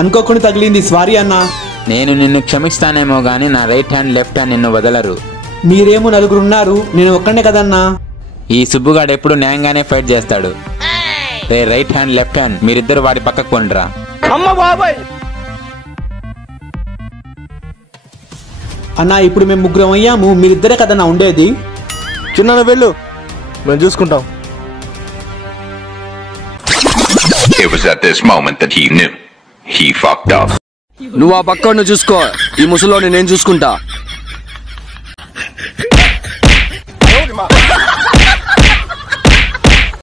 అనుకోకుండా తగిలింది, సారీ అన్నా. నేను నిన్ను క్షమిస్తానేమో గానీ నా రైట్ హ్యాండ్ లెఫ్ట్ హ్యాండ్ నిన్ను వదలరు. మీరేమో నలుగురున్నారు, నేను ఒక్కనే కదన్నా. ఈ సుబ్బుగాడు ఎప్పుడు న్యాయంగానే ఫైట్ చేస్తాడు. రే రైట్ హ్యాండ్ లెఫ్ట్ హ్యాండ్ మీరిద్దరు వాడి పక్కకు కొండ్రా. అన్నా ఇప్పుడు మేము ముగ్గురం అయ్యాము, మీరిద్దరే కదన్నా ఉండేది. చిన్న వెళ్ళు, మేము చూసుకుంటాం. It was at this moment that he knew. He fucked up. నువ్వు ఆ పక్కను చూసుకో, ఈ ముసలోని నేను చూసుకుంటా.